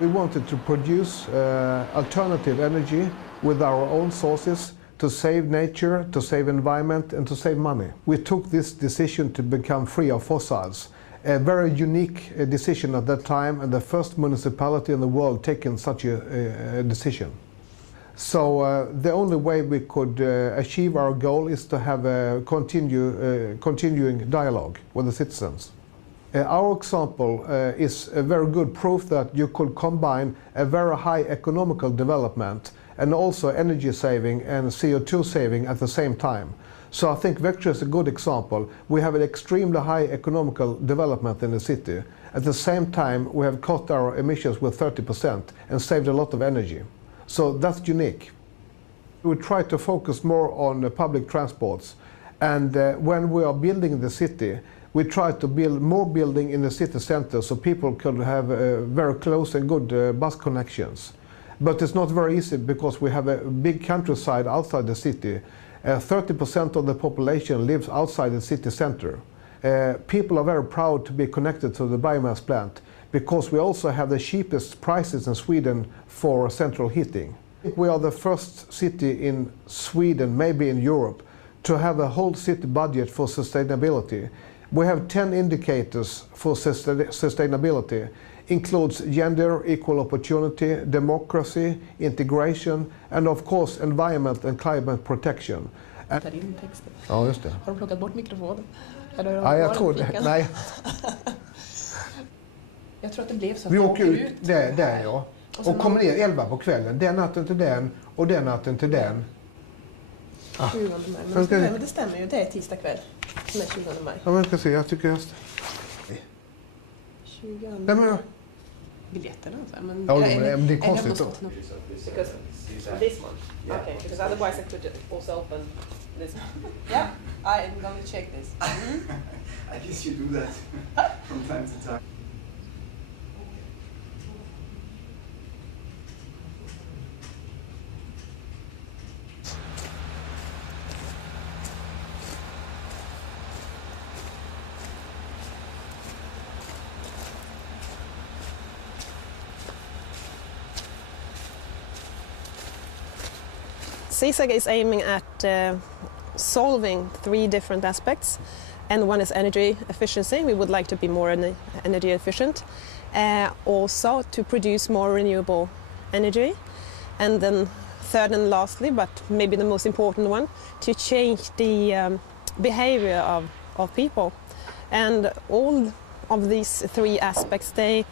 We wanted to produce alternative energy with our own sources to save nature, to save environment, and to save money. We took this decision to become free of fossils. A very unique decision at that time, and the first municipality in the world taking such a decision. So the only way we could achieve our goal is to have a continuing dialogue with the citizens. Our example is a very good proof that you could combine a very high economical development and also energy saving and CO2 saving at the same time. So I think Växjö is a good example. We have an extremely high economical development in the city. At the same time, we have cut our emissions with 30% and saved a lot of energy. So that's unique. We try to focus more on public transports. And when we are building the city, we try to build more building in the city center so people could have very close and good bus connections. But it's not very easy because we have a big countryside outside the city. 30% of the population lives outside the city center. People are very proud to be connected to the biomass plant because we also have the cheapest prices in Sweden for central heating. We are the first city in Sweden, maybe in Europe, to have a whole city budget for sustainability. We have 10 indicators for sustainability. Includes gender, equal opportunity, democracy, integration, and of course environment and climate protection. Ja, just det. Har du plockat bort mikrofonen? Ja, jag tror det. Nej. Jag tror att det blev så att vi åker ut där ja. Och kommer ner 11 på kvällen. Den natten till den och den natten till den. 20 maj. Men det stämmer ju. Det är tisdag kväll. Som är 20 maj. Ja, men ska se. Jag tycker just... 20 Nej, men... Biljetterna så men ja, men det är konstigt då. Because this one. Yeah. Okay, because otherwise I could also open this one. Yeah, I'm going to check this. I guess you do that from time to time. CESAG is aiming at solving 3 different aspects, and one is energy efficiency. We would like to be more energy efficient. Also to produce more renewable energy. And then third and lastly, but maybe the most important one, to change the behavior of people. And all of these 3 aspects, they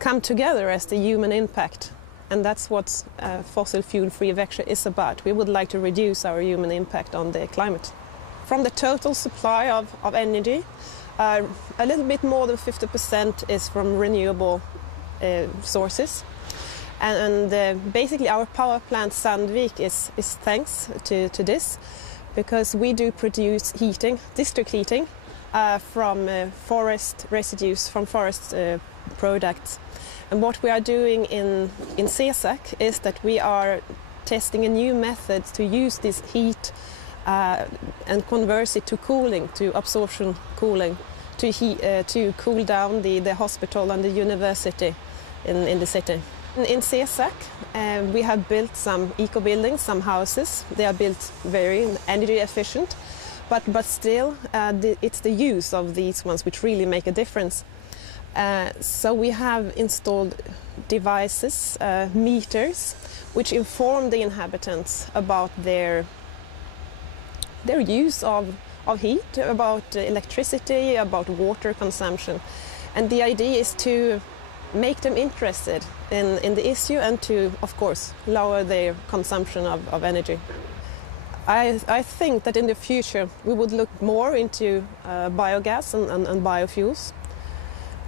come together as the human impact. And that's what fossil fuel-free Växjö is about. We would like to reduce our human impact on the climate. From the total supply of energy, a little bit more than 50% is from renewable sources. And basically our power plant Sandvik is thanks to this, because we do produce heating, district heating, from forest residues, from forest products. And what we are doing in CESAG is that we are testing a new method to use this heat and convert it to cooling, to absorption cooling, to cool down the hospital and the university in the city. In CESAG, we have built some eco-buildings, some houses. They are built very energy efficient, but still it's the use of these ones which really make a difference. So we have installed devices, meters, which inform the inhabitants about their use of heat, about electricity, about water consumption. And the idea is to make them interested in the issue and to, of course, lower their consumption of energy. I think that in the future we would look more into biogas and biofuels.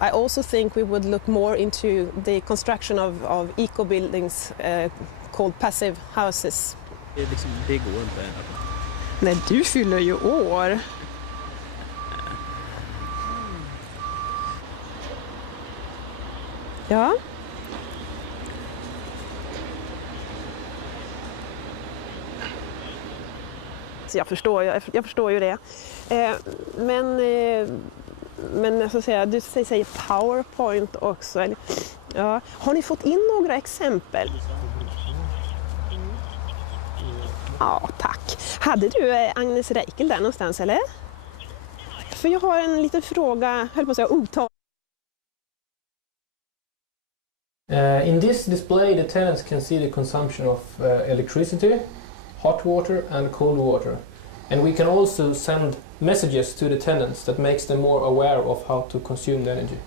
I also think we would look more into the construction of eco-buildings called passive houses. Det går inte. Nej, du fyller ju år. Ja. Så jag förstår ju det. Men Men så att säga, du säger PowerPoint också. Eller, ja. Har ni fått in några exempel? Ja, tack. Hade du Agnes Reichel där någonstans, eller? För jag har en liten fråga, höll på att säga otalt. In this display, the tenants can see the consumption of electricity, hot water and cold water. And we can also send messages to the tenants that makes them more aware of how to consume the energy.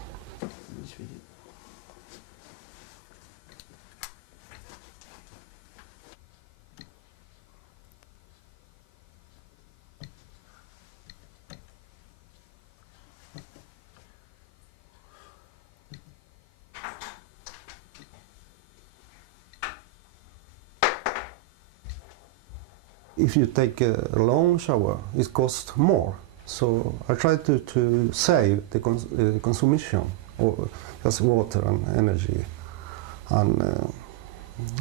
If you take a long shower, it costs more. So I try to save the consumption of just water and energy. And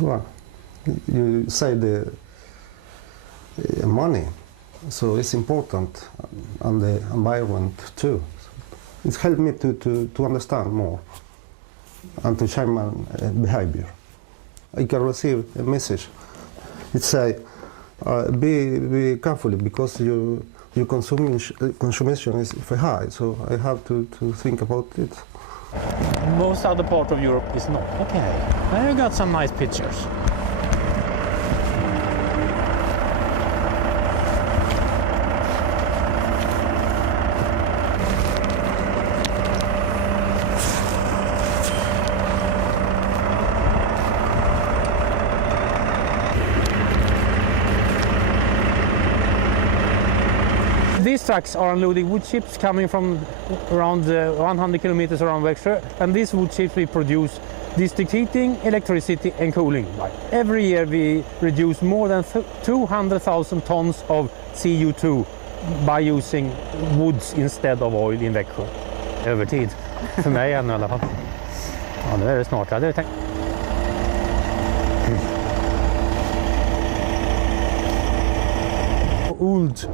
well, you save the money. So it's important, and the environment too. It helped me to understand more and to change my behavior. I can receive a message. It say, be careful because your consumption is very high, so I have to think about it. Most other part of Europe is not. Okay, there you got some nice pictures. These trucks are unloading wood chips coming from around 100 kilometers around Växjö, and these wood chips we produce district heating, electricity and cooling. Every year we reduce more than 200,000 tons of CO2 by using woods instead of oil in Växjö. Över tid, för mig ännu i alla fall. Ja, nu är det snart. Det är tänkt. Old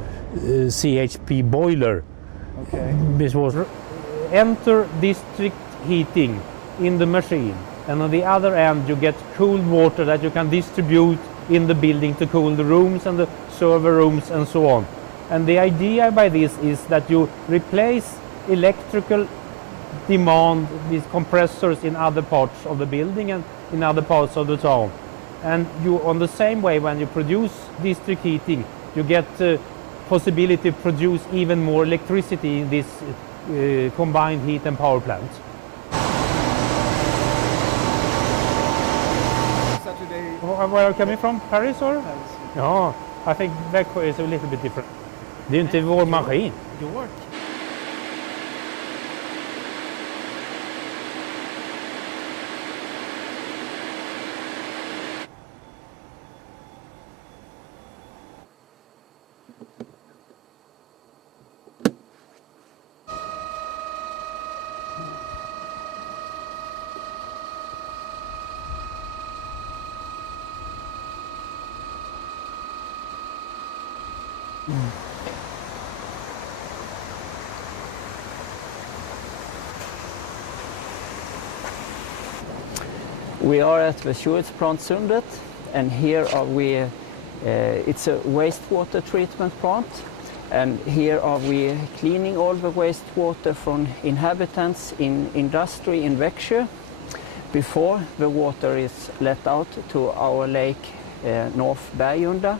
CHP boiler. Okay. This was enter district heating in the machine, and on the other end you get cold water that you can distribute in the building to cool the rooms and the server rooms and so on. And the idea by this is that you replace electrical demand, these compressors in other parts of the building and in other parts of the town. And you, on the same way, when you produce district heating, you get possibility to produce even more electricity in this combined heat and power plant. Saturday. Where are you coming from? Paris or? Paris. Ja, I think Växjö is a little bit different. Det är inte vår maskin. York. We are at the sewage plant Sundet, and here are we, it's a wastewater treatment plant, and here are we cleaning all the wastewater from inhabitants in industry in Växjö before the water is let out to our lake North Bergunda.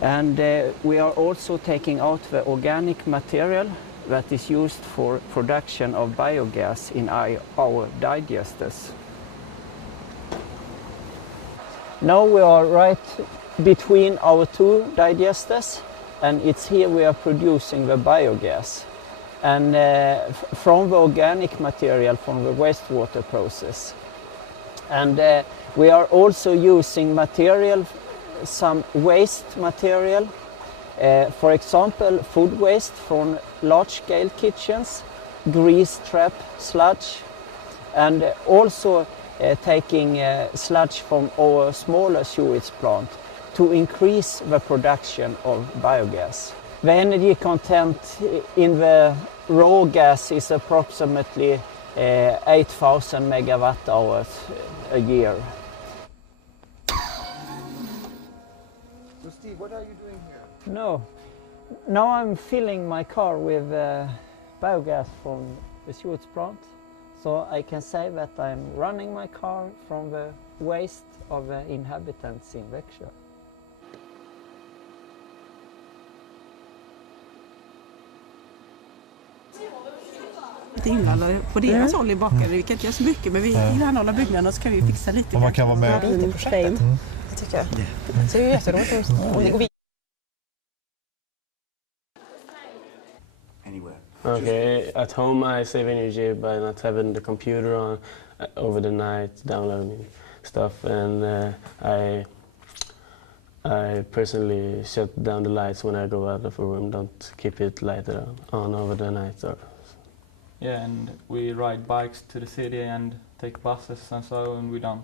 And we are also taking out the organic material that is used for production of biogas in our digesters. Now we are right between our two digesters, and it's here we are producing the biogas. And from the organic material from the wastewater process. And we are also using material, some waste material, for example food waste from large-scale kitchens, grease trap sludge, and also taking sludge from our smaller sewage plant to increase the production of biogas. The energy content in the raw gas is approximately 8,000 megawatt hours a year. So Steve, what are you doing here? No, now I'm filling my car with biogas from the sewage plant, so I can say that I'm running my car from the waste of the inhabitants in Växjö. Lite invandrare på deras håll i bakgrunden. Vi kan inte göra så mycket, men vi tillhandahåller byggnaderna så kan vi fixa lite. Och man kan vara med. Jag tycker jag. Det ser ju jätteroligt ut. Anywhere. Okay, at home I save energy by not having the computer on over the night, downloading stuff, and I personally shut down the lights when I go out of a room, don't keep it lighted on over the night. Yeah, and we ride bikes to the city and take buses and so, and we don't